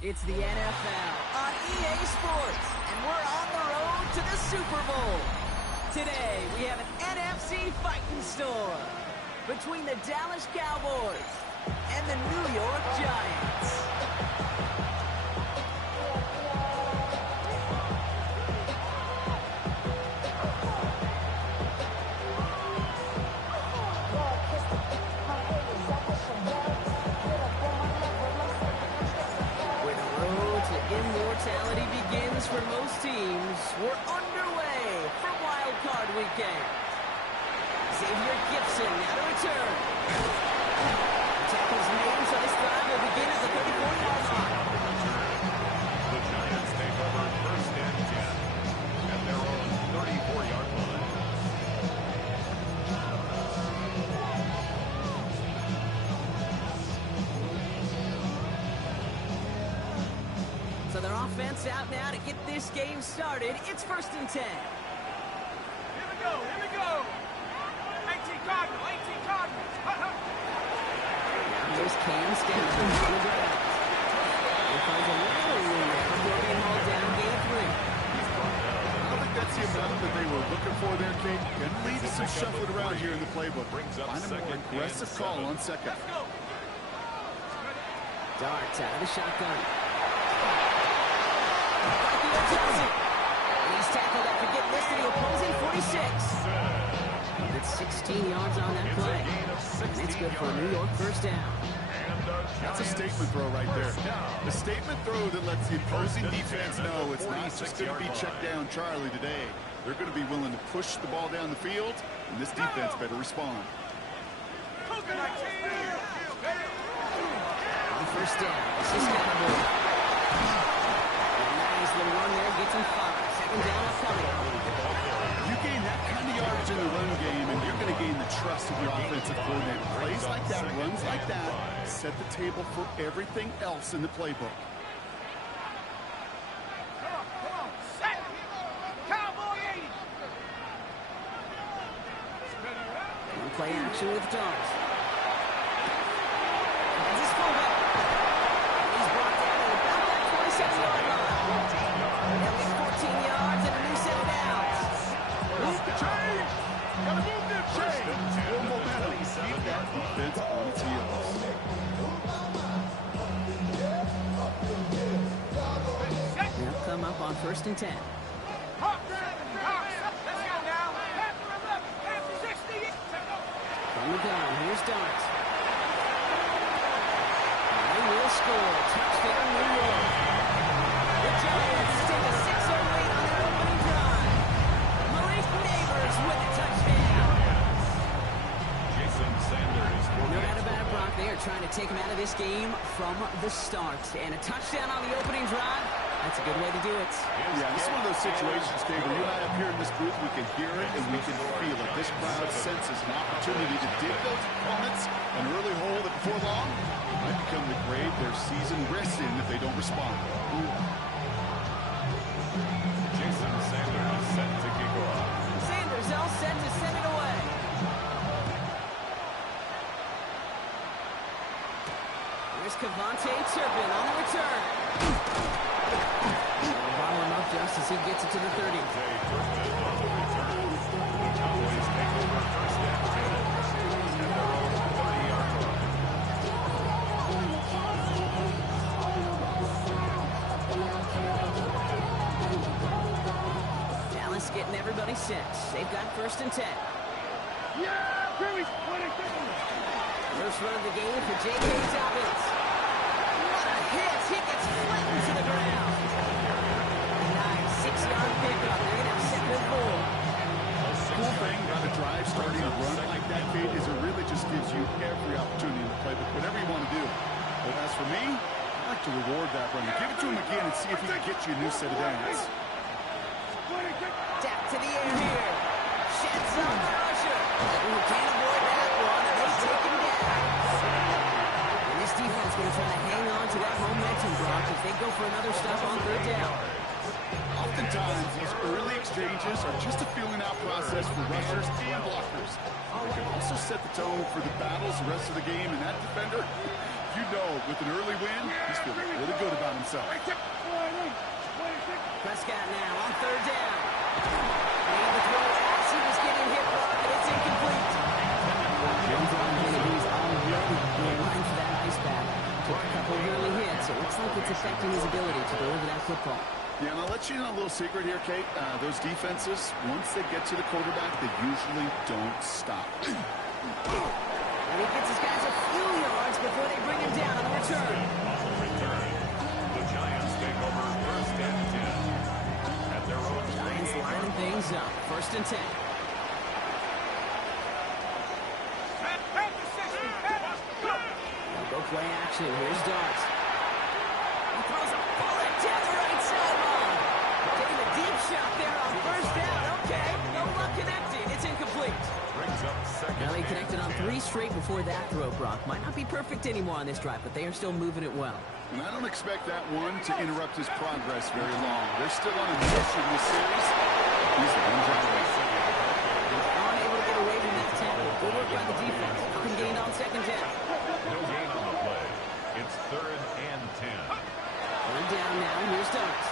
It's the NFL on EA Sports, and we're on the road to the Super Bowl. Today, we have an NFC fighting storm between the Dallas Cowboys and the New York Giants. Immortality begins for most teams. We're underway for Wild Card Weekend. Xavier Gibson now to return. Tackles made, so this drive will begin at the 34-yard line. The Giants take over first and 10 at their own 34-yard line. So their offense out now to get this game started. It's first and 10. Here we go, here we go. 18 Cardinals, 18 Cardinals. Here's Cam Stanton on the ground. He finds a little room there before being hauled down, gain 3. I don't think that's the amount that they were looking for there, Kate. Can lead to some shuffling around here in the playbook. Find a more aggressive call on second. Let's go. Darts out of the shotgun. And he's tackled after getting this to the opposing 46. That's 16 yards on that play. And that's good for a New York first down. That's a statement throw right there. A statement throw that lets the opposing defense know it's not just going to be check down Charlie today. They're going to be willing to push the ball down the field, and this defense better respond. On first down, this is Cowboys. Nice little run there, gets him 5. Second down upcoming. You gain that kind of yardage in the run game, and you're going to gain the trust of your offensive coordinator. Plays like that, runs like that, set the table for everything else in the playbook. Come on, set. Cowboy 80. And play action with Dogs. That's his fullback. He's brought down at about that 27-yard line. They'll get 14 yards and a new set of downs. Move the chain! Gotta move the chain! More momentum. Keep that defense on its heels. They'll come up on first and 10. Hawks, let's go now. Panther 11, Panther 60. From the gun, here's Darts. And they will score. Touchdown, New York. The Giants take a 6-0 lead on their opening drive. Malik Neighbors with a touchdown. Jason Sanders. No doubt about it, Brock. They are trying to take him out of this game from the start. And a touchdown on the opening drive, that's a good way to do it. Yeah, this is one of those situations, Dave, where you and I up here in this booth, we can hear it and we can feel it. This crowd senses an opportunity to dig those opponents an early hole that before long might become the grave their season rests in if they don't respond. Jason Sanders set to kick off. Sanders all set to send it away. Here's Cavante Turpin on the return. Bottle him up just as he gets it to the 30. Cowboys take over first and 10 at their own 30-yard line. Dallas getting everybody set. They've got first and 10. Yeah, Billy's winning. First run of the game for J.K. Dobbins. What a hit! He gets flattened to the ground. Nice 6-yard pickup. They're going to have second and 4. Cool thing about a drive starting a run like that, Kate, is it really just gives you every opportunity in the playbook, whatever you want to do. But as for me, I like to reward that run. Give it to him again and see if he can get you a new set of downs. Tap to the air here. Sheds on the rusher. Ooh, can't avoid that one, and they take him down. And this defense going to try to hang on to that momentum, Brock, if they go for another stop on third down. Oftentimes, these early exchanges are just a feeling-out process for rushers and blockers. They can also set the tone for the battles the rest of the game, and that defender, you know, with an early win, he's feeling really good about himself. himself. Prescott now on third down. Made the throw as he was getting hit, and it's incomplete. Jones on he's already in line for that ice pack. Took a couple of early hits. It looks like it's affecting his ability to deliver that football. Yeah, and I'll let you know a little secret here, Kate. Those defenses, once they get to the quarterback, they usually don't stop. And he gets his guys a few yards before they bring him down on the return. The Giants take over first and 10 at their own. Giants lining things up. First and 10. They'll go play action. Here's Dart. He throws a bullet down the right sideline. Taking a deep shot there on first down. Okay, no luck connecting. It's incomplete. Brings up second. Now they connected on 3 straight before that throw, Brock. Might not be perfect anymore on this drive, but they are still moving it well. And I don't expect that one to interrupt his progress very long. They're still on a mission this series. He's the one drive away. Unable to get away from that tackle. Good work by the defense. Nothing gained on second down. No gain on the play. It's third and 10. Third down now. Here's Dart.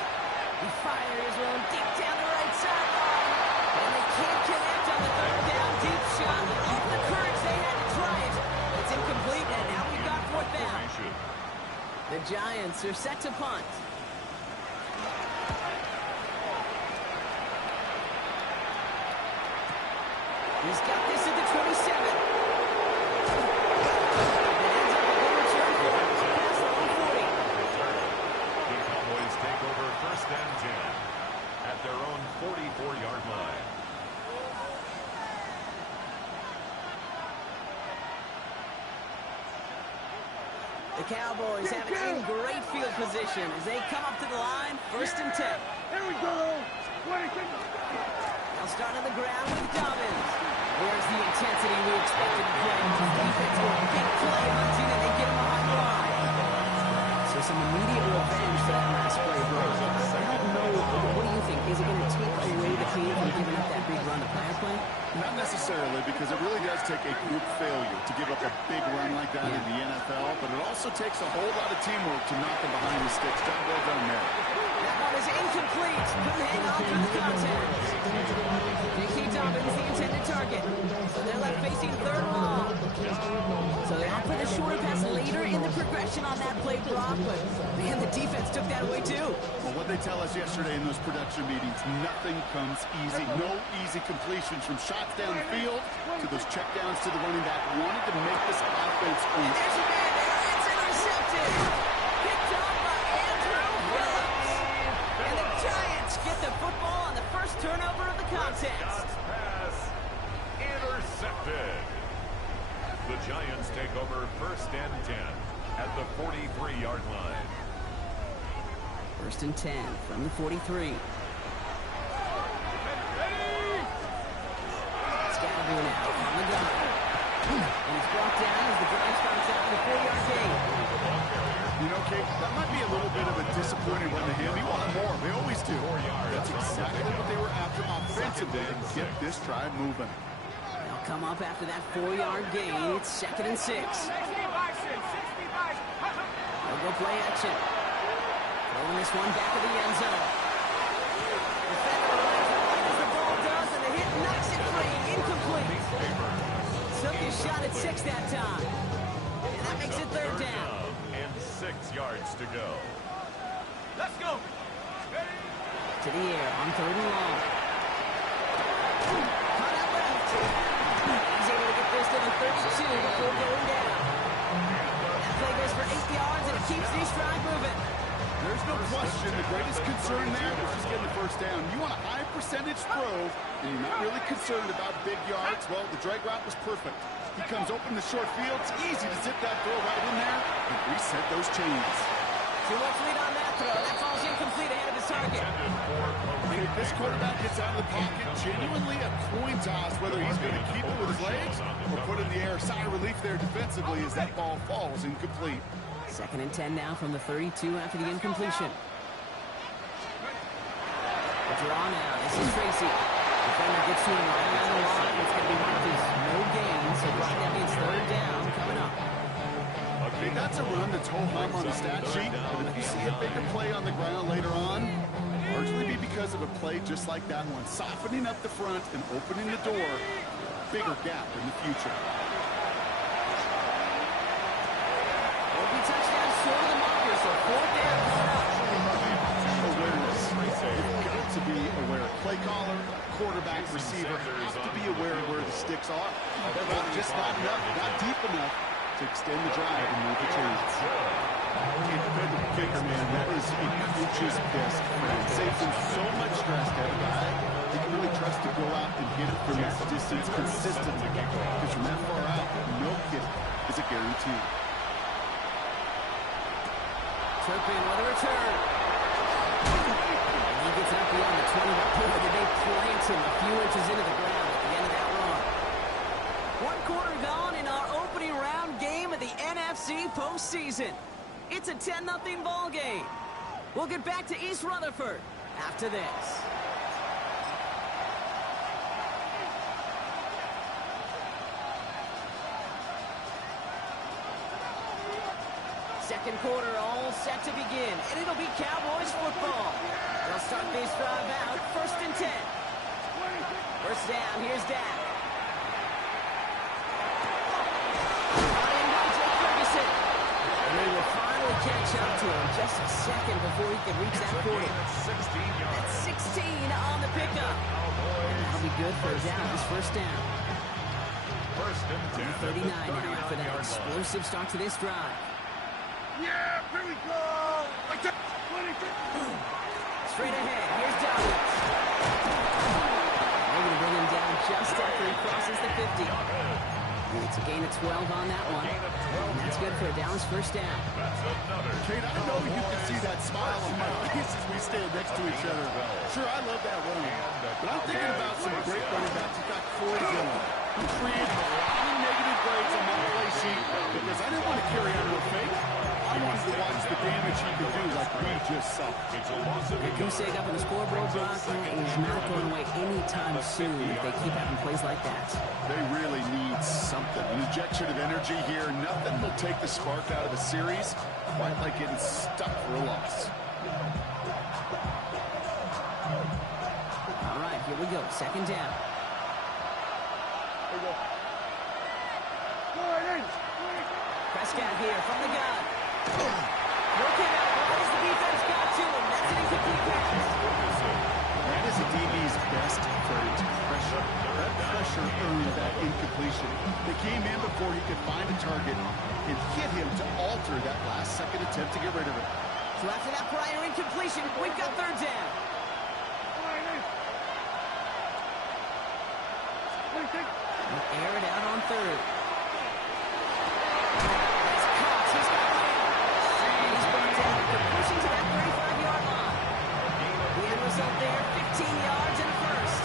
He fires one deep down the right sideline. And they can't connect on the third down. Deep shot. All the courage they had to try it. It's incomplete, and now we've got fourth down. The Giants are set to punt. He's got this at the 27. The Cowboys take over first and 10 at their own 44-yard line. The Cowboys have it in great field position as they come up to the line, first and 10. Here we go. They'll start on the ground with Dobbins. Where's the intensity we expected to play? Defense will big play hunting and they get him behind the line. So some immediate revenge for that last play, bro. I don't know. What do you think? Is it going to take away the team from giving up that big run to play? Not necessarily, because it really does take a group failure to give up a big run like that in the NFL, but it also takes a whole lot of teamwork to knock them behind the sticks. Job well done there. That one is incomplete. Couldn't hang on for the contact. J.K. Dobbins, the intended target. So they're left facing third and long. So they opt for the shorter pass later in the progression on that play, Brock, but man, the defense took that away too. Well, what they tell us yesterday in those production meetings, nothing comes easy. No easy completions from shots down the field to those checkdowns to the running back. Wanted to make this offense And there's a man there. It's intercepted. Picked up by Andrew Phillips. And the Giants get the football on the first turnover of the contest. Pass intercepted. The Giants take over first and 10 at the 43-yard line. First and 10 from the 43. Scadaboo now on the gun. And he's brought down as the drive starts out the 4-yard gain. You know, Kate, that might be a little bit of a disappointing run to him. He wanted more. They always do. That's exactly what they were after offensively to get this drive moving. They'll come up after that 4-yard gain. It's second and 6. 60 bison, 60 bison. They'll go play action. Throwing this one back of the end zone. Defender lines it right as the ball does, and the hit knocks it free. Incomplete. Took his shot at 6 that time. And that makes it third down. And 6 yards to go. Let's go. To the air on third and long. Caught out left. He's able to get this to the 32 before going down. That play goes for 8 yards, and it keeps these drive moving. There's no question the greatest concern there was just getting the first down. You want a high percentage throw, and you're not really concerned about big yards. Well, the drag route was perfect. He comes open the short field. It's easy to zip that throw right in there and reset those chains. Too much lead on that throw. That falls incomplete ahead of his target. And if this quarterback gets out of the pocket, genuinely a coin toss whether he's going to keep it with his legs or put it in the air. Sigh of relief there defensively as that ball falls incomplete. Second and 10 now from the 32 after the incompletion. The draw now. This is Tracy. Defender gets to him right around the line. It's going to be marked as no gain. So right now means third down coming up. Okay, that's a run that's ho-hum on the stat sheet, but if you see it bigger play on the ground later on, largely be because of a play just like that one, softening up the front and opening the door, bigger gap in the future. Won't be touchdown short of the marker, so 4th down coming up. Awareness. You've got to be aware. Play caller, quarterback, receiver have to be aware of where the sticks are. They're just not enough, not deep enough to extend the drive and move the chains. Independent kicker, man, that is a coach's best friend. Saves him so much stress to have a guy he can really trust to go out and hit it from that distance consistently. Because from that far out, no kick is a guarantee. Turpin with a return. And he gets it up beyond the 20, but boy, did they plant him a few inches into the ground at the end of that run. 1 quarter gone in our opening round game of the NFC postseason. It's a 10-0 ball game. We'll get back to East Rutherford after this. Second quarter all set to begin, and it'll be Cowboys football. They'll start this drive out, 1st and 10. First down, here's Dak. And they will finally catch up to him just a second before he can reach that 40. That's 16 on the pickup. And that'll be good for a down, his first down. 39 now after that explosive start to this drive. Yeah, here we go. Straight ahead, here's Downs. They're going to bring him down just after he crosses the 50. And it's a gain of 12 on that one. And that's good for a Dallas first down. Kate, I know you can see that smile on my face as we stand next to each other. Sure, I love that run. But I'm thinking about some great running backs. You've got Corey Dillon, who created a lot of negative grades on my play sheet because I didn't want to carry on no fake. I wanted to watch the damage he could do like we just saw. The goose egg up on the scoreboard, Brock, is not going away anytime soon if they keep having plays like that. They really need something. An injection of energy here. Nothing will take the spark out of a series quite like getting stuck for a loss. All right, here we go. Second down. Here we go. Prescott here from the gun. Working out right as the defense got to him. That's an incomplete pass. That is a DB's best friend. Pressure. That pressure earned that incompletion. They came in before he could find a target and hit him to alter that last-second attempt to get rid of it. So after that prior incompletion, we've got third down. Air it out on third. He's caught. He's got him. And he's brought down after pushing to that 35-yard line. The end result there, 15 yards and a first.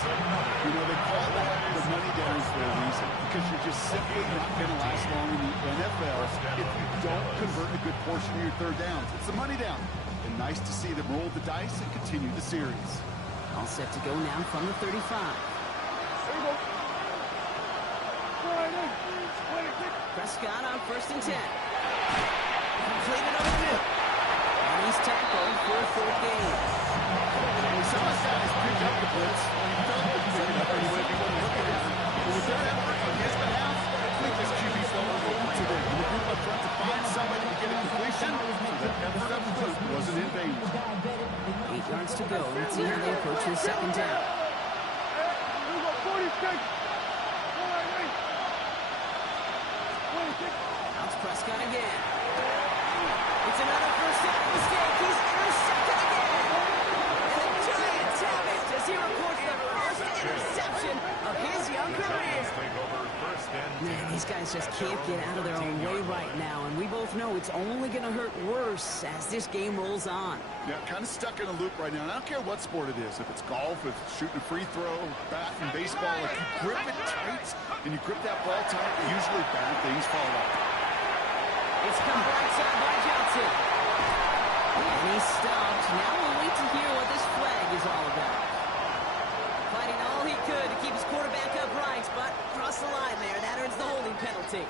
You know, they call that the money downs for a reason because you're just simply not going to last long in the NFL if you don't convert a good portion of your third downs. It's the money down. And nice to see them roll the dice and continue the series. All set to go now from the 35. Prescott on 1st and 10. Completed over the middle. And he's tackled for a 4th gain. Some of those guys picked up the blitz. He felt that he picked it up anyway. He wasn't looking at it. But with their effort on his behalf, I think this QB fumbled over to them. The group up front to find somebody to get a completion. The effort up front wasn't in vain. 8 yards to go. Let's see how they approach this second down. Now it's Prescott again. It's another first down mistake. He's intercepted again. And the Giants have it as he reports the first interception of his young career. Man, these guys just can't get out of their own way right now, and we both know it's only going to hurt worse as this game rolls on. Yeah, kind of stuck in a loop right now. And I don't care what sport it is. If it's golf, if it's shooting a free throw, bat and baseball, if you grip it tight and you grip that ball tight, usually bad things fall out. It's come right side by Johnson. And he's stopped. Now we'll wait to hear what this flag is all about. Fighting all he could to keep his quarterback upright, but across the line there, that earns the holding penalty.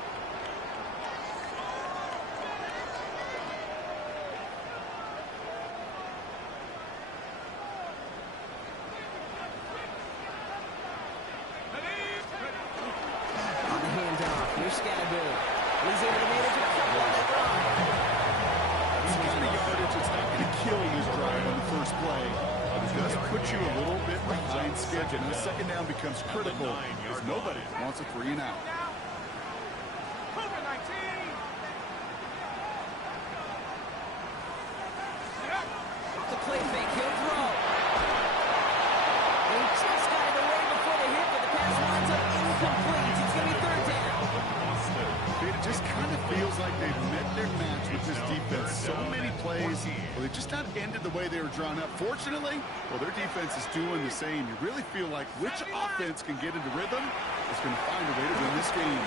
you a little bit behind schedule. And the second down becomes critical because nobody wants a 3 and out. The play fake, he'll throw. He just got it away before the hit, but the pass winds up incomplete. It's going to be third down. It just kind of feels like they've met their match with this defense. So many plays, well, they just not ended the way they were drawn up. Fortunately, well, their defense is doing the same. You really feel like which offense can get into rhythm is going to find a way to win this game.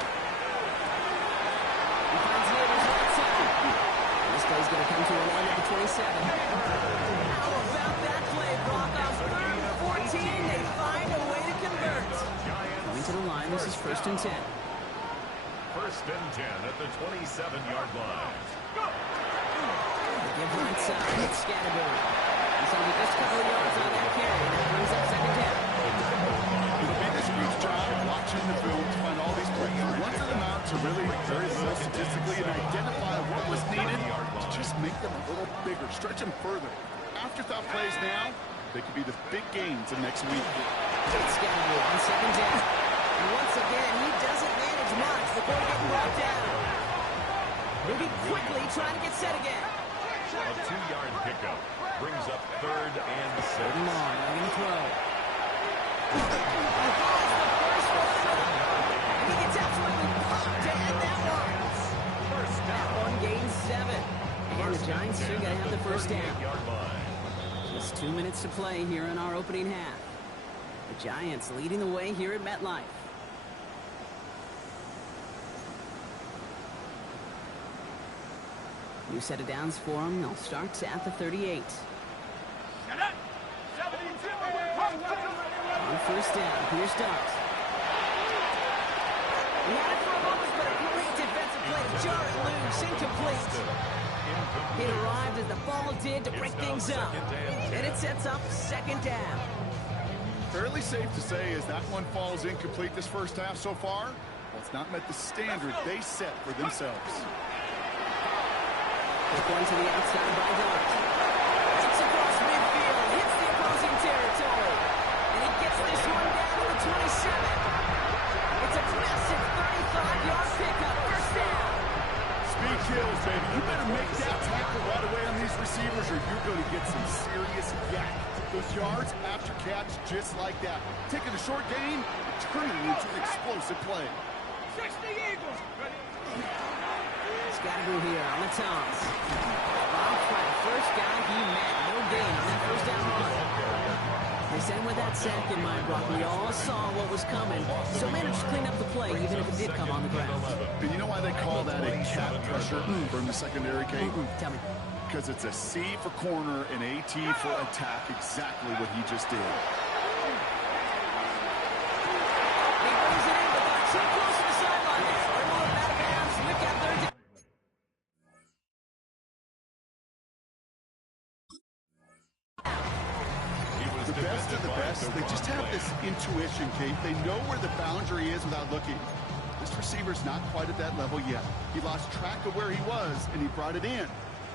He finds Neighbors right side. This play's going to come to a line at the 27. How about that play, Broncos? 3rd and 14. They find a way to convert. Going to the line, this is 1st and 10. 1st and 10 at the 27-yard line. They give right side. It's Scatterbury. He's only just a couple of yards on that carry. That brings up 2nd down. It'll be this group's job watching the film to find all these plays. Run to them out to really very little statistically and identify what was needed to just make them a little bigger, stretch them further. Afterthought plays now, they could be the big gains in next week. It's Scatterbury on 2nd down. And once again, he doesn't manage much before getting brought down. Moving quickly, trying to get set again. A 2-yard pickup brings up 3rd and 6. Long, I'm going to throw. He has the first one. And he gets absolutely pumped to end that one. That one gains 7. And the Giants still got to have the first down. Just 2 minutes to play here in our opening half. The Giants leading the way here at MetLife. New set of downs for them. They'll start at the 38. On 1st down, here's Dart. He had it for a moment, but a great defensive play to jar it loose, incomplete. It arrived as the ball did to break things up. And it sets up 2nd down. Fairly safe to say as that one falls incomplete this first half so far, well, it's not met the standard they set for themselves. Going to the outside by Dart. It's across midfield, hits the opposing territory. And he gets this one down to the 27. It's a massive 35-yard pickup, 1st down. Speed kills, baby. You better make that tackle right away on these receivers or you're going to get some serious yak. Those yards after catch just like that. Taking a short gain and turning it into an explosive play. 60 Eagles. Scatterbury here on the toss. Off by the first guy he met. No gain on that 1st down run. They sent with that sack in mind, Brock. We all saw what was coming, so managed to clean up the play, even if it did come on the ground. And you know why they call that a cat pressure from the secondary, Kate? Tell me. Because it's a C for corner and a T for attack, exactly what he just did. He brings it in, but got too close to the sideline. They're moving out of bounds. We've got 3rd down. The best of the best, they just have this intuition, Kate. They know where the boundary is without looking. This receiver's not quite at that level yet. He lost track of where he was, and he brought it in,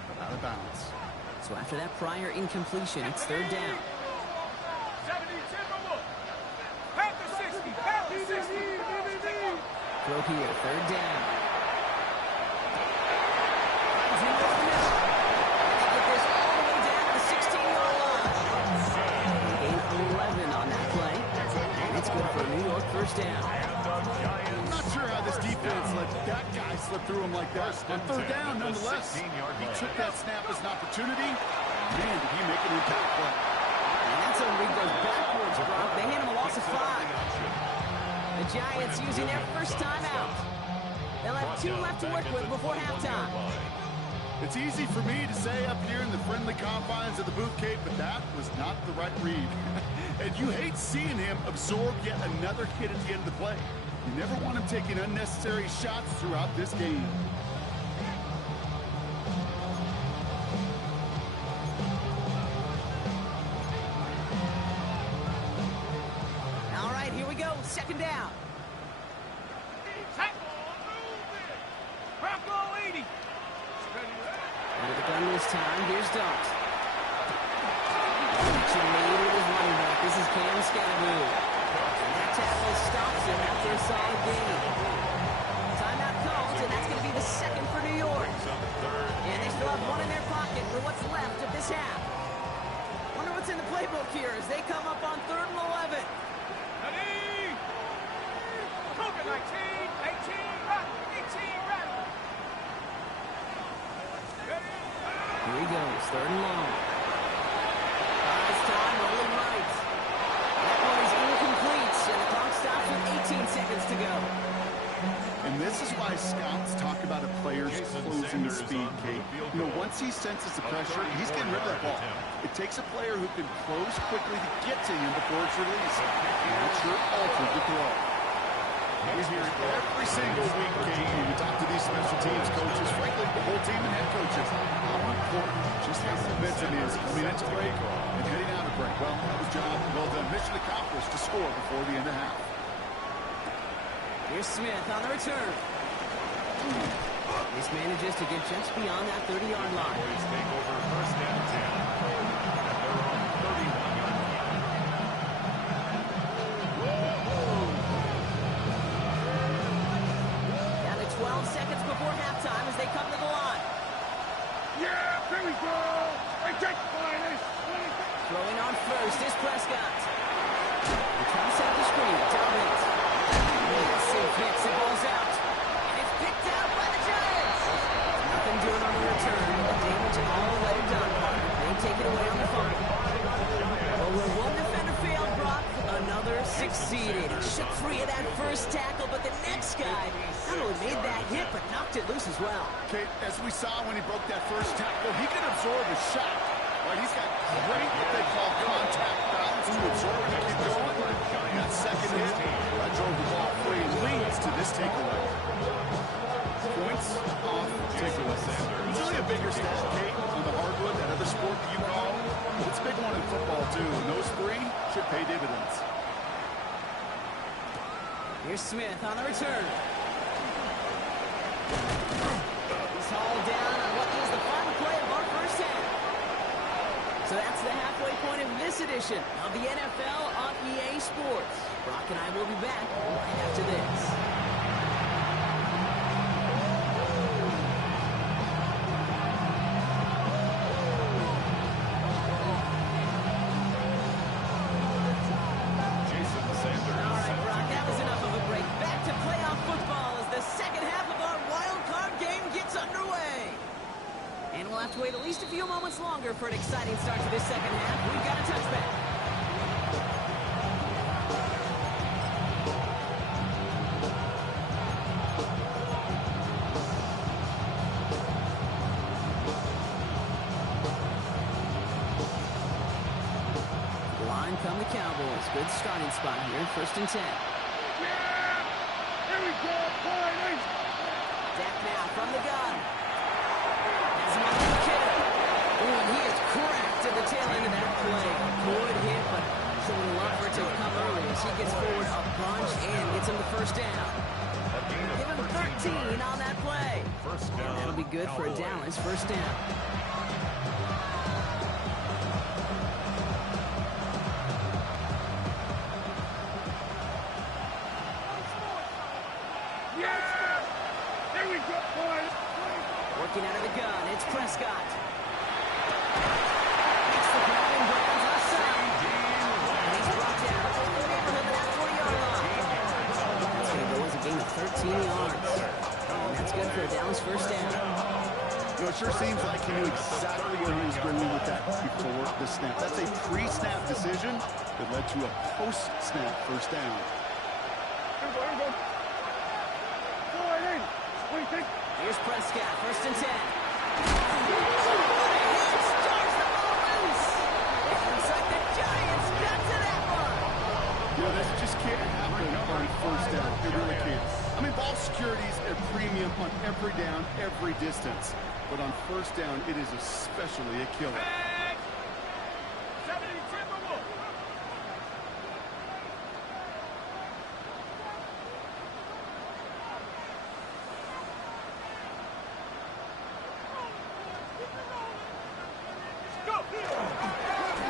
but out of bounds. So after that prior incompletion, it's 3rd down. 70 Timberwolves. Pack the 60. Pack the 60. Throw here, 3rd down. First down. I'm not sure how this defense let that guy slip through him like that. On 3rd down, nonetheless, he took that snap as an opportunity. Man, did he make an impact play. And that's a read goes backwards, Brock. They hand him a loss of 5. The Giants using their first time out. They'll have 2 left to work with before halftime. It's easy for me to say up here in the friendly confines of the booth, Kate, but that was not the right read. And you hate seeing him absorb yet another hit at the end of the play. You never want him taking unnecessary shots throughout this game. All right, here we go. 2nd down. Bronco 80. Out of the gun this time. Here's Dart. Made with his running back. And that tackle stops him after a solid gain. Timeout called, and that's going to be the second for New York. And they still have one in their pocket for what's left of this half. Wonder what's in the playbook here as they come up on 3rd and 11. Ready? Coca 19, 18, run, 18, run. Here he goes, 3rd and long. This time, rolling right. That one is incomplete, and the clock stops with 18 seconds to go. And this is why scouts talk about a player's closing speed, Kate. You know, once he senses the pressure, he's getting rid of that ball. It takes a player who can close quickly to get to him before it's released. And that sure alters the throw. We hear it every single week, Kate, when we talk to these special teams coaches, frankly, the whole team and head coaches, how important just how momentum is coming into break and heading out of break. Well, that was job well done. Mission accomplished to score before the end of half. Here's Smith on the return. This manages to get just beyond that 30-yard line. Cowboys take over 1st and 10 at their own 31-yard line. Down to 12 seconds before halftime as they come to the line. Yeah, here we go. Hey, take the finals. Throwing on first is Prescott. He comes out the screen. Dobbins. Safe hits. It goes out. And it's picked out by the Giants. Nothing doing on the return. The damage all the way done. They take it away on the fumble. Well, where one defender failed, Brock, another succeeded. He shook free of that first tackle, but the next guy not only made that hit, but knocked it loose as well. Kate, as we saw when he broke that first tackle, he can absorb a shot. Right? He's got great, what they call contact balance to absorb and keep going. That second hit, that drove the ball free, leads to this takeaway. Points off takeaway. Usually a bigger stat, Kate, on the hardwood, that other sport that you call. It's a big one in football, too. And those three should pay dividends. Here's Smith on the return. He's hauled down on what was the final play of our first half. So that's the halfway point of this edition of the NFL on EA Sports. Brock and I will be back right after this. All right, Brock, that was enough of a break. Back to playoff football as the second half of our wild card game gets underway. And we'll have to wait at least a few moments longer for an exciting start to this second half. We've got a touchback. Line come the Cowboys. Good starting spot here, 1st and 10. Yeah! Here we go, finals. Dak now from the gun. Has him on the kidder. Ooh, and he is cracked at the tail end of that play. Good hit, but so would love for it to come early as he gets forward a bunch and gets him the first down. Give him 13 on that play. First down. And that'll be good for a Dallas first down. Yes! Here we go, boys. Working out of the gun, it's Prescott. It's the Browning Browns left side. And he's brought down in the neighborhood of that 40-yard line. That's going to go as a gain of 13 yards. And that's good for a Dallas first down. You know, it sure seems like he knew exactly where he was going with that before the snap. That's a pre-snap decision that led to a post-snap first down. Here we go, here we go. Forward in. What do you think? Here's Prescott, 1st and 10. He starts the ball loose. It looks like the Giants got to that one. You know, this just can't happen on first down. It really can't. I mean, ball security is a premium on every down, every distance. But on first down, it is especially a killer. Hey! 70 Timberwolves.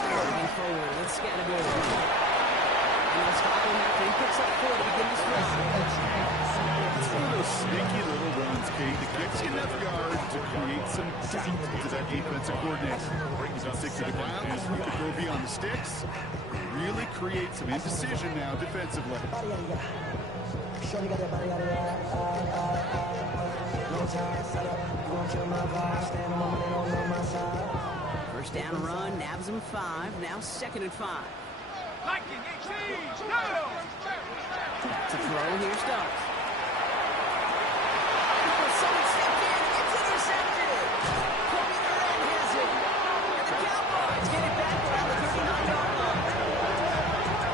Moving forward, let's Scattergood. some doubt to that defensive coordinator. You can stick to the ground, you can throw beyond the sticks. Really create some indecision now defensively. First down run, nabs him 5. Now 2nd and 5. Liking it, no! To throw, here starts. Someone stepped in, it's intercepted. Kobe Durant has it. And the Cowboys get it back around the 39-yard line.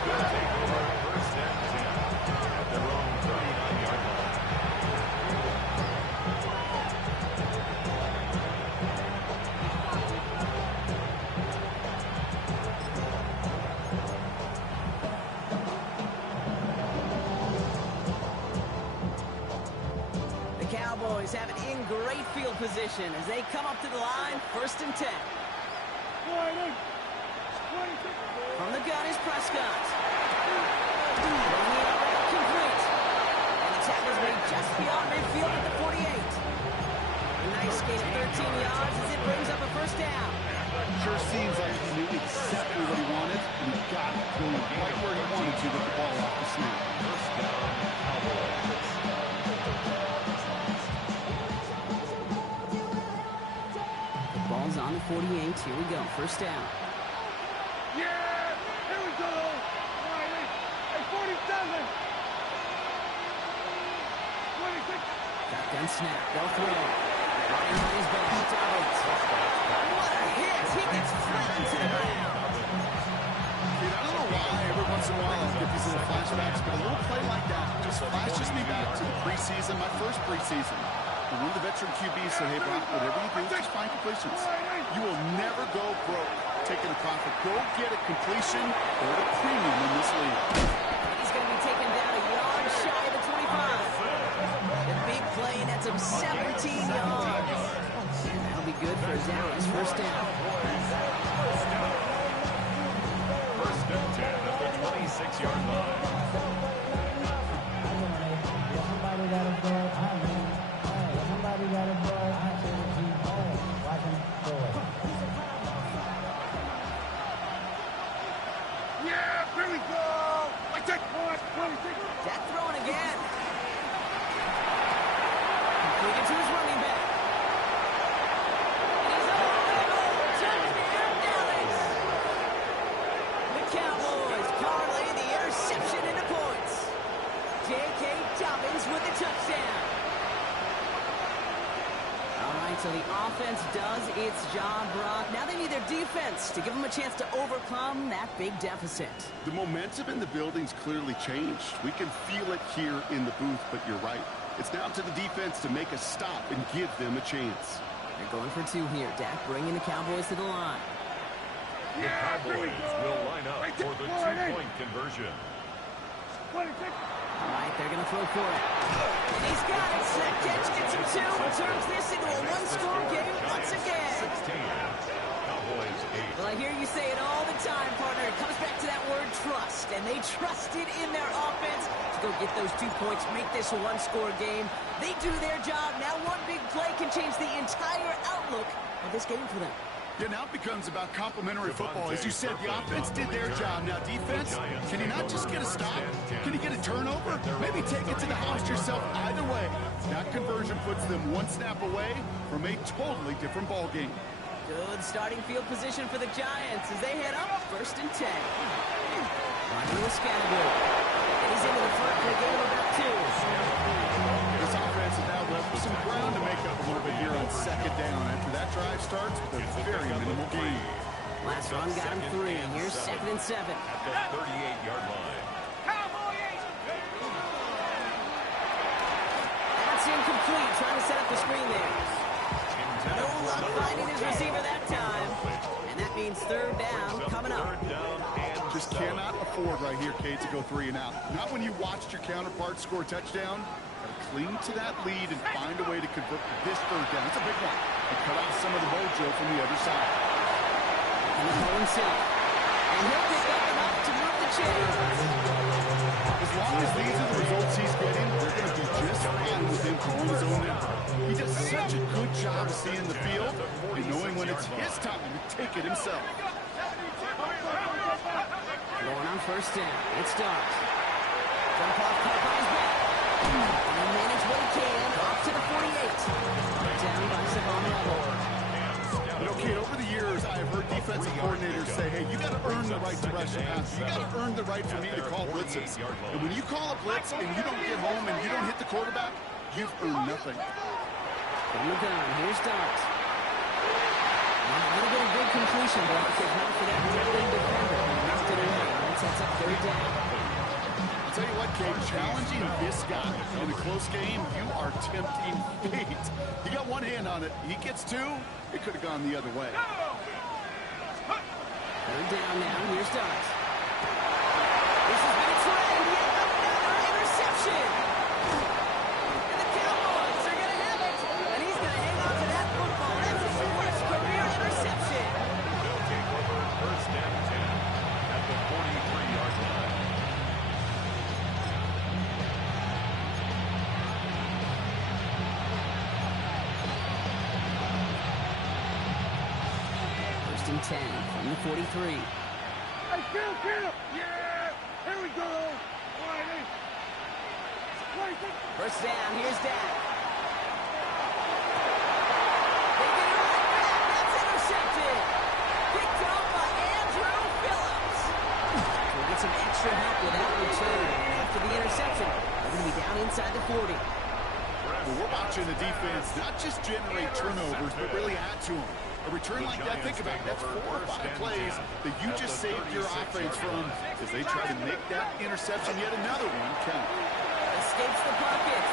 They'll take over first and 10 at their own 39-yard line. The Cowboys have it in great field position as they come up to the line, 1st and 10. From the gun is Prescott. Complete. And the tackle's made just beyond midfield at the 48. A nice gain of 13 yards as it brings up a first down. Sure seems like he knew exactly what he wanted, and he got it going right where he wanted to with the ball off the snap. First down, Cowboys. The ball's on the 48. Here we go. First down. Yeah! Here we go! Riley! Hey, 47! 26! Shotgun snap. They'll throw. Ryan on his back. Dobbins. What a hit! He gets flattened to the ground. Dude, I don't know why every once in a while I get these little flashbacks, but a little play like that just flashes me back to the preseason, my first preseason. And one of the veteran QBs said, hey, Brock, whatever you do, just find completions. You will never go broke taking a profit. Go get a completion or a premium in this league. He's going to be taken down a yard shy of the 25. The big play nets him 17 yards. And that'll be good for Dallas. First down. First and 10 at the 26-yard line. Yeah! Here we go! Like that! 26! Jack throwing again. Completed to his running back. And he's over the goal. Touchdown, Dallas. The Cowboys parlay the interception into points. J.K. Dobbins with the touchdown. All right, so the offense does its job, Brock. Now they need their defense to give them a chance to overcome that big deficit. The momentum in the building's clearly changed. We can feel it here in the booth, but you're right. It's now to the defense to make a stop and give them a chance. They're going for 2 here. Dak bringing the Cowboys to the line. The Cowboys will line up for the 2-point conversion. 26! All right, they're going to throw for it. And he's got it. That catch gets him 2 and turns this into a one-score game once again. 16. Cowboys 8. Well, I hear you say it all the time, partner. It comes back to that word trust. And they trusted in their offense to go get those 2 points, make this a one-score game. They do their job. Now one big play can change the entire outlook of this game for them. Yeah, now it becomes about complementary football. As you said, the offense did their job. Now defense, can you not just get a stop? Can you get a turnover? Maybe take it to the house yourself. Either way, that conversion puts them 1 snap away from a totally different ball game. Good starting field position for the Giants as they head up 1st and 10. Roger with Scannable. And he's into the front for a game of about 2. This offense has now left some ground to make up a little bit here on 2nd down. After that drive starts with a very minimal gain. Last run got him 3. Here's 2nd and 7. At the 38-yard line. Cowboy 8! That's incomplete. Trying to set up the screen there. No luck finding his receiver that time. And that means 3rd down coming up. Third down and Just cannot afford right here, Kate, to go 3 and out. Not when you watched your counterpart score a touchdown. Cling to that lead and find a way to convert this 3rd down. It's a big one. And cut off some of the mojo from the other side. And the throw himself. And he'll pick up enough to move the chains. This long as these are the results he's getting, they're going to be just fine with him calling his own number. He does such a good job of seeing the field and knowing when it's his time to take it himself. Going on first down. It starts. Jump off, cut by his back. And manage what he can. Off to the 48. Down by Savon Level. You know, Kate, over the years, I've heard defensive coordinators say, hey, you got to earn the right to rush the passer. You got to earn the right for me to call blitzes. And when you call a blitz and you don't get home and you don't hit the quarterback, you've earned nothing. From the gun, here's Dart. A little bit of good completion, but if not for that dribbling defender, he knocked it away. That sets up third down. I'll tell you what, Kate, challenging this guy in a close game, you are tempting fate. He got one hand on it. He gets two. It could have gone the other way. Third down now. Here's Dart. This has been a trend. Yet another interception. And the Cowboys are going to have it. And he's going to hang on to that football. That's his first career interception. They'll take over first and 10 at the 43-yard line. First and 10 from the 43. Hey, get him! Yeah! Here we go! Whitey! First down, here's Dak. They get it right back. That's intercepted. Picked up by Andrew Phillips. We'll get some extra help with that return. After the interception, they're going to be down inside the 40. Well, we're watching the defense not just generate turnovers, but really add to them. A return like that, think about it, that's 4 or 5 plays that you just saved your offense from as they try to make that interception, yet another one count. Escapes the pocket.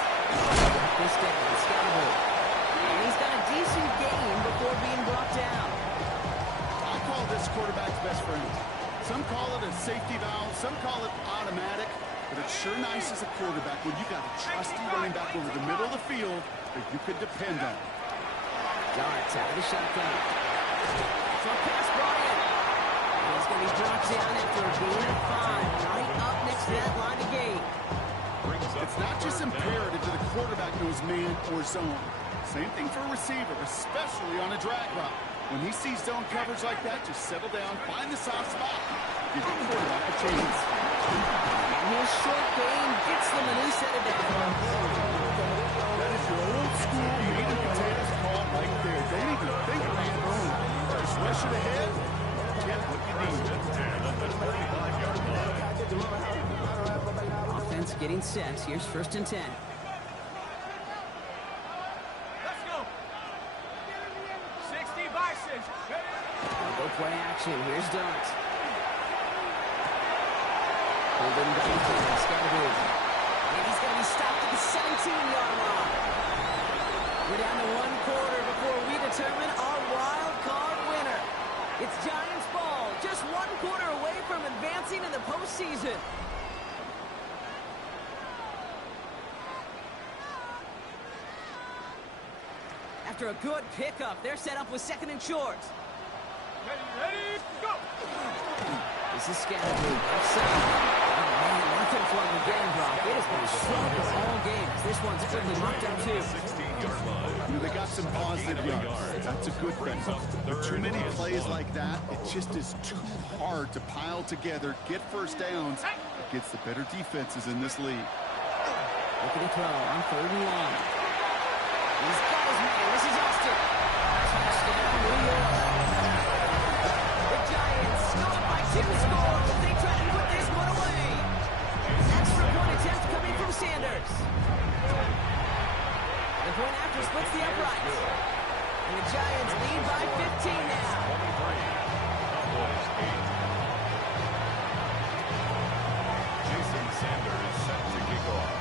This down, Scalable. And he's got a decent game before being brought down. I call this quarterback's best friend. Some call it a safety valve, some call it automatic, but it's sure nice as a quarterback when you got a trusty running back over the middle of the field that you could depend on. Darts out of the shotgun. Front pass brought in. He's going to be dropped down after a gain of 5. Right up next to that line of gate. It's not just imperative that the quarterback knows man or zone. Same thing for a receiver, especially on a drag route. When he sees zone coverage like that, just settle down, find the soft spot. Give the quarterback a chance. And his short game gets them a new set of downs. That is your old school meat and potatoes call right there. They need to think man only. Just rush it ahead, get what you need. Offense getting set. Here's first and 10. Let's go! 60 by 6. Go play action. Here's Dart. Holding Bennington. Scalable. And he's going to be stopped at the 17-yard line. We're down to 1 quarter before we determine our wild card winner. It's Giants ball. Just 1 quarter away from advancing in the postseason. After a good pickup, they're set up with second and short. Ready, go! This is Scalable. Outside. Oh, man, nothing for him again, Brock. It has been a struggle all game. This one's quickly knocked out, too. 16-yard line. You know, they got some positive yards. That's a good thing. But too many plays like that, it just is too hard to pile together, get first downs against the better defenses in this league. Looking to throw on third and long. He's got his man. This is Austin. Touchdown, New York. The Giants go up by 2 scores as they try to put this one away. Extra point attempt coming from Sanders. The point after splits the uprights. And the Giants lead by 15 now. 23. Cowboys 8. Jason Sanders set to kick off.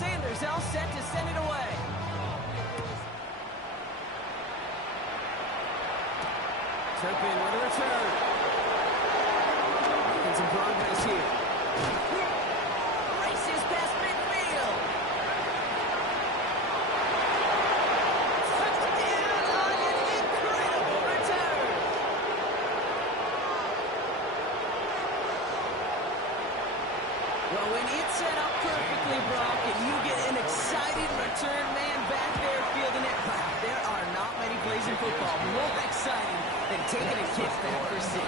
Sanders all set to send it away. Turpin with a return. Making some progress here. Races past midfield. Touchdown on an incredible return. Well, when it's set up perfectly, Brock, and you get an excited return man back there fielding it, wow, there are not many plays in football more exciting than taking a kick back for 6.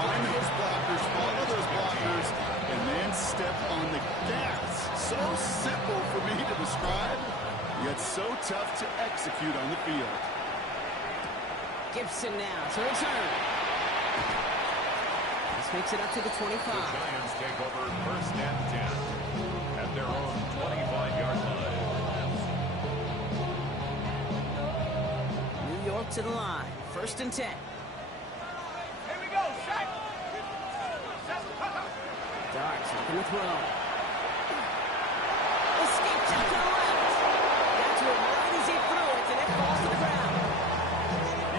Find those blockers, follow those blockers, and then step on the gas. So simple for me to describe, yet so tough to execute on the field. Gibson now to return. This makes it up to the 25. The Giants take over 1st and 10 at their own 25-yard line. New York to the line. 1st and 10. Here we go, set. Darts looking to throw. Escaped out to the left. Got to it right as he threw it, and it falls to the ground.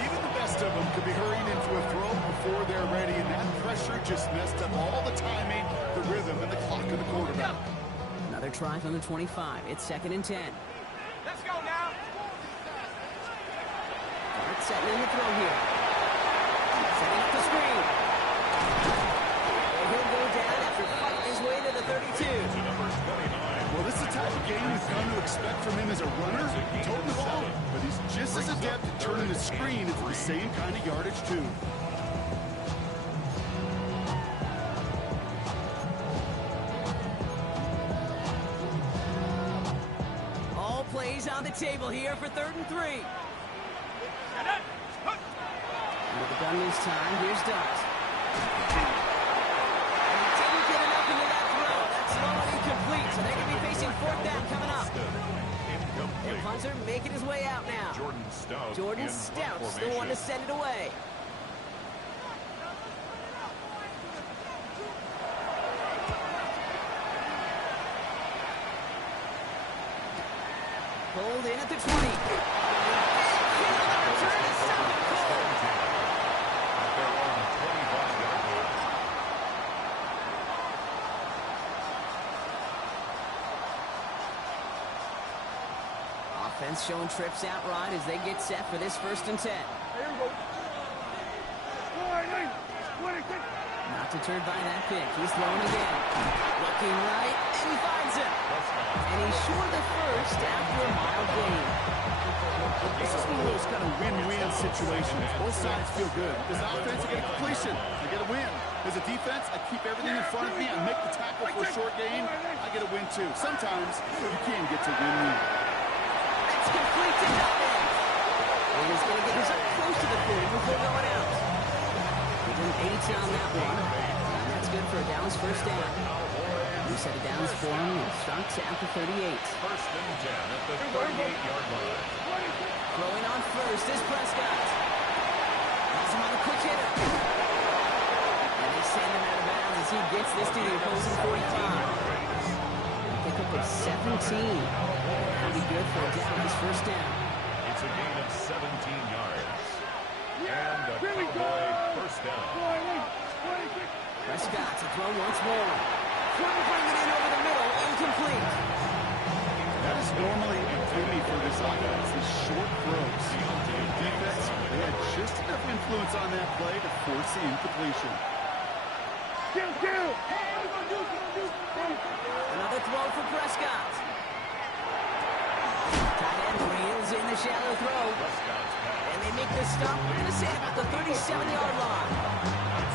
Even the best of them could be hurrying into a throw before they're ready, and that pressure just messed up all the timing, the rhythm, and the clock of the quarterback. Another try from the 25. It's 2nd and 10. Let's go now. Dart setting in the throw here. Setting up the screen. And he'll go down after fighting his way to the 32. To number 29. Well, this is the type of game we've come to expect from him as a runner, toting the ball, but he's just as adept at turning the screen into the same kind of yardage, too. All plays on the table here for 3rd and 3. With the gun this time, here's Dart. And he didn't get enough into that throw. That's low and incomplete, so they're going to be facing 4th down coming up. Their punter making his way out now. Jordan Stout's the one to send it away. Pulled in at the 20. Return to stop it cold. At their own 25-yard line. Offense showing trips out right as they get set for this 1st and 10. Not deterred by that pick. He's throwing again. Looking right, and he finds him. And he's short of first after a mild gain. This is one of those kind of win-win situations. Both sides feel good. As an offense, I get a completion. I get a win. As a defense, I keep everything in front of me. I make the tackle for a short gain. I get a win, too. Sometimes you can get to win-win. That's complete to Dobbins. And he's going to get us up close to the 40 before going out. Within 80 on that one. And that's good for a Dallas 1st down. We set it down for him. It starts at the 38. 1st and 10 at the 38-yard line. Throwing on first is Prescott. Has him on a quick hitter. And they send him out of bounds as he gets this to the opposing 45. Pick up a 17. That'll be good for a Dallas 1st down. It's a gain of 17 yards. And a Cowboy 1st down. Prescott to throw once more. Bring it in over the middle. Incomplete. That is normally a duty for this offense, these short throws. Defense, they had just enough influence on that play to force the incompletion. Another throw for Prescott. Tight end reels in the shallow throw. And they make the stop. We're going to say about the 37-yard line.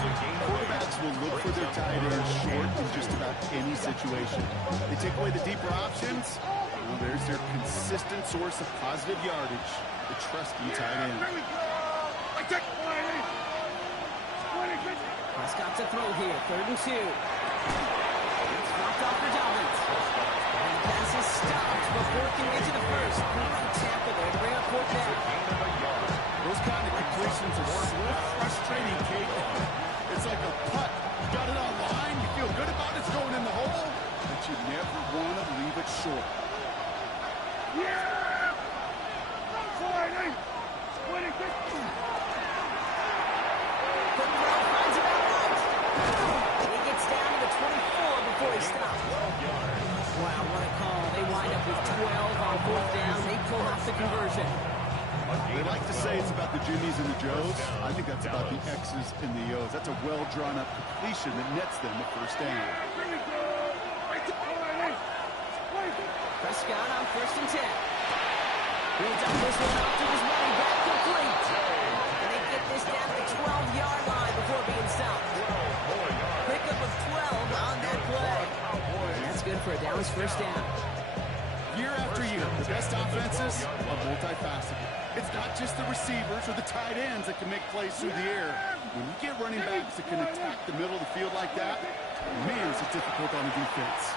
Quarterbacks will look for their tight end short in just about any situation. They take away the deeper options. Well, there's their consistent source of positive yardage, the trusty tight end. Prescott to throw here. 3rd and 2. It's dropped off for Dobbins. And the pass is stopped before it can get to the first. Great tackle there to bring up 4th down. Those kind of completions are so frustrating, Kate. It's like a putt. You got it on line. You feel good about it. It's going in the hole. But you never want to leave it short. Finds him out right. And he gets down to the 24 before he stops. Wow, what a call. They wind up with 12 on 4th down. They pull off the conversion. They like to say it's about the Jimmies and the Joes. I think that's about the X's and the O's. That's a well-drawn-up completion that nets them the 1st down. Prescott on 1st and 10. He'll dump this one off to his running back, complete. And they get this down to the 12-yard line before being stopped. Pickup of 12 on that play. And that's good for a Dallas first down. Year after year, the best offenses are multifaceted. It's not just the receivers or the tight ends that can make plays through the air. When you get running backs that can attack the middle of the field like that, man, is it difficult on the defense.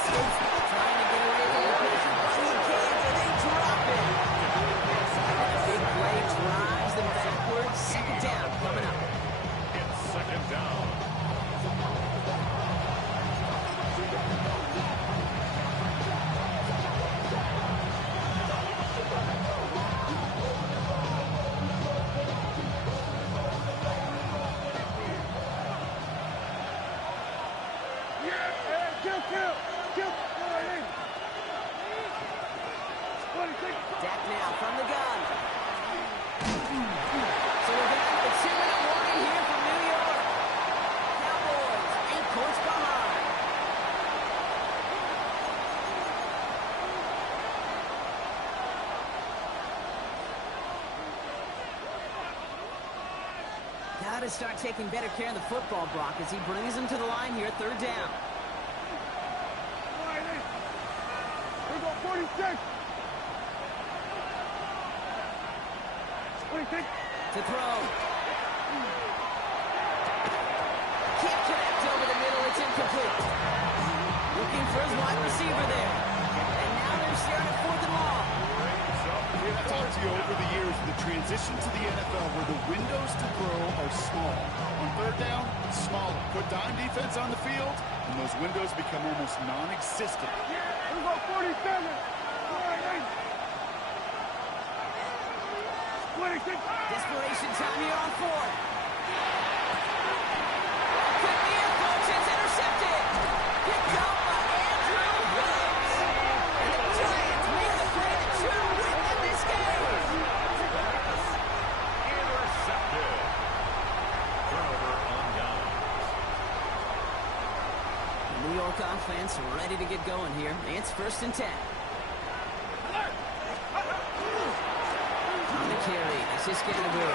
Trying to get away from the pressure, but he can't, and they drop it. And a big play drives them backwards. Second down coming up. It's second down. Dak now from the gun. So we're going to have a 2-minute warning here from New York. Cowboys 8 points behind. Got to start taking better care of the football, Brock, as he brings them to the line here, 3rd down. Here we go, 46. 26. To throw. Can't connect over the middle. It's incomplete. Looking for his wide receiver there. And now they're staring at 4th and long. I've talked to you over the years, the transition to the NFL where the windows to throw are small. On 3rd down, smaller. Put dime defense on the field, and those windows become almost non-existent. Here we go, 47. 26. Desperation time here on 4th. Could be a coach. It's intercepted. Picked up by Andrew Phillips. And the Giants make the play that should have win them this game. Intercepted. Turnover on downs. New York offense ready to get going here. It's 1st and 10. On the carry, this is Scannaboo. The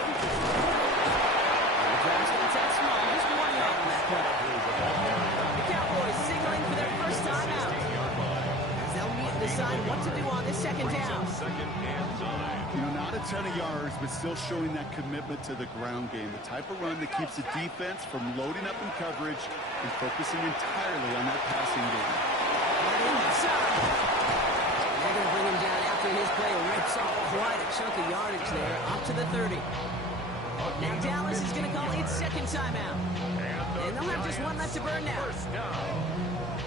drive's not that small, just 1 yard on that play. The Cowboys signaling for their first time out. As they'll meet and decide what to do on this 2nd down. Second and 9. You know, not a ton of yards, but still showing that commitment to the ground game. The type of run that keeps the defense from loading up in coverage and focusing entirely on that passing game. They're going to bring him down after his play rips off quite a chunk of yardage there, up to the 30. Now Dallas is going to call its 2nd timeout. And they'll have just 1 left to burn now.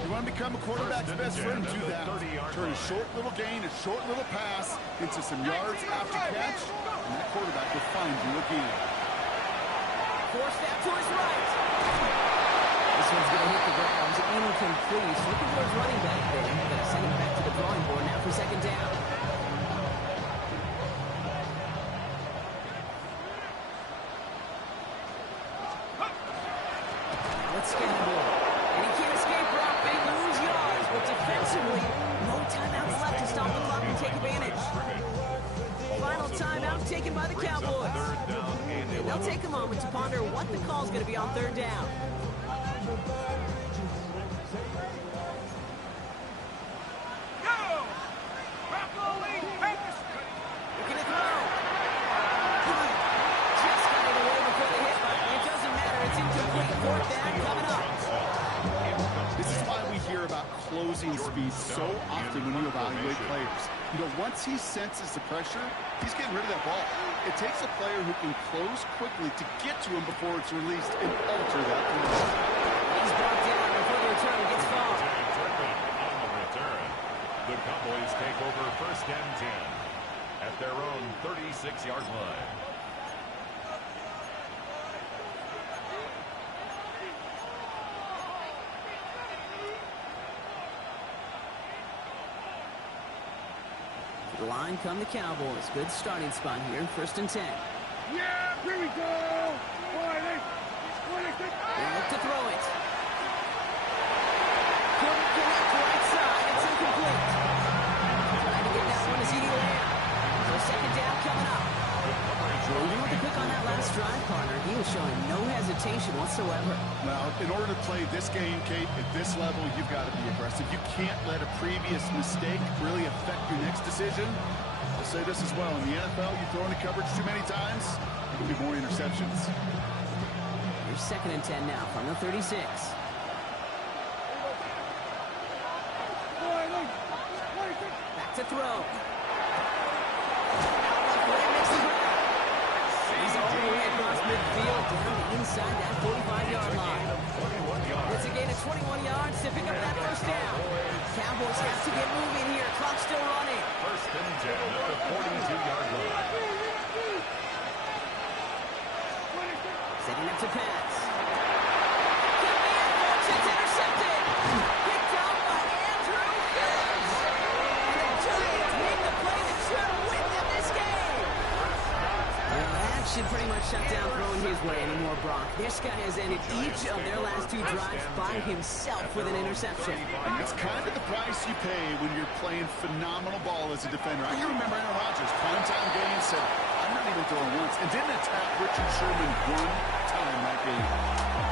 You want to become a quarterback's best friend, do that. Turn a short little gain, a short little pass into some yards after catch, and that quarterback will find you again. Forced out to his right. This one's going to hit the ground. Incomplete. Looking for his running back there. Going to send him back to the drawing board now for 2nd down. Now it's Scannaboo. And he can't escape Brock. They lose yards. But defensively, no timeouts left to stop the clock and take advantage. Final timeout taken by the Cowboys. And they'll take a moment to ponder what the call is going to be on 3rd down. Looking to throw. Just got it away before the hit, but it doesn't matter. It's incomplete. 4th down coming up. This is why we hear about closing speed so often when you evaluate players. You know, once he senses the pressure, he's getting rid of that ball. It takes a player who can close quickly to get to him before it's released and alter that throw. He's brought down before the return gets fouled. On the return, the Cowboys take over 1st and 10 at their own 36-yard line. To the line come the Cowboys. Good starting spot here in 1st and 10. Yeah, here we go. 26. They look to throw it. Couldn't connect right side. It's incomplete. showing no hesitation whatsoever. Well, in order to play this game, Kate, at this level, you've got to be aggressive. You can't let a previous mistake really affect your next decision. I'll say this as well. In the NFL, you throw into coverage too many times, there'll be more interceptions. Here's 2nd and 10 now from the 36. Back to throw. He's all the way across midfield down inside that 45-yard line. It's a gain of 21 yards to pick up that first down. Cowboys have to get moving here. Clock still running. 1st and 10 at the 42-yard line. Setting up to pass. Could be it, folks. It's intercepted. Picked off by Andrew Phillips. And the Giants make the play that should win them this game. Well, that should pretty much shut down throwing his way anymore, Brock. This guy has ended each of their last 2 drives by himself with an interception. And that's kind of the price you pay when you're playing phenomenal ball as a defender. I can remember Aaron Rodgers, primetime game, said, I'm not even throwing once, and didn't attack Richard Sherman one time that game.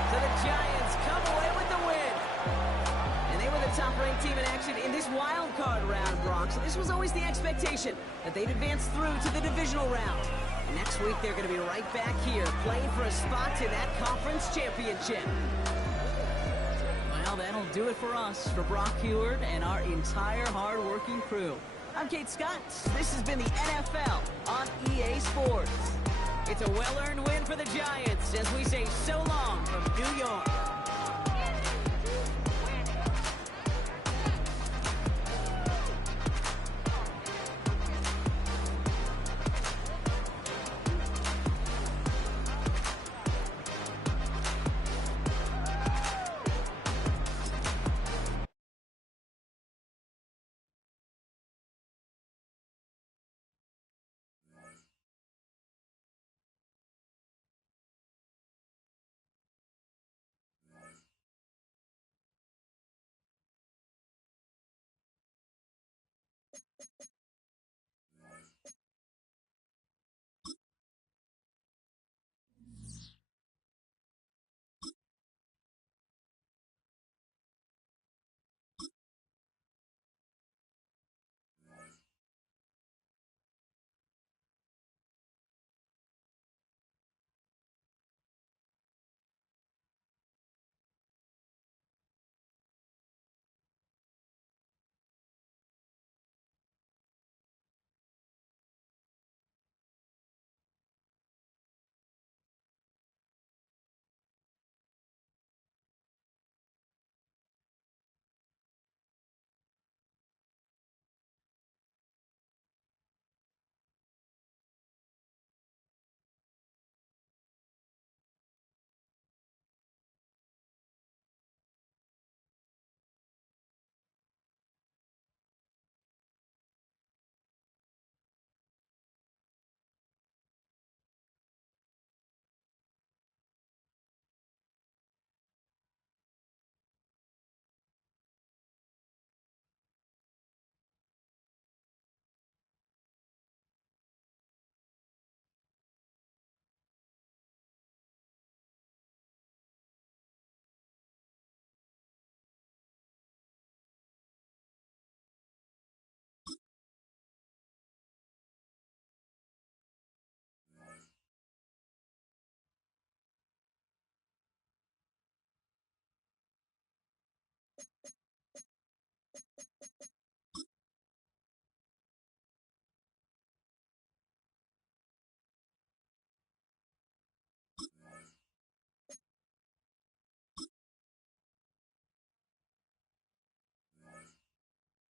So the Giants come away with the win. And they were the top-ranked team in action in this wild card round, Brock. So this was always the expectation that they'd advance through to the divisional round. Next week, they're going to be right back here playing for a spot in that conference championship. Well, that'll do it for us, for Brock Heward and our entire hard-working crew. I'm Kate Scott. This has been the NFL on EA Sports. It's a well-earned win for the Giants as we say so long from New York.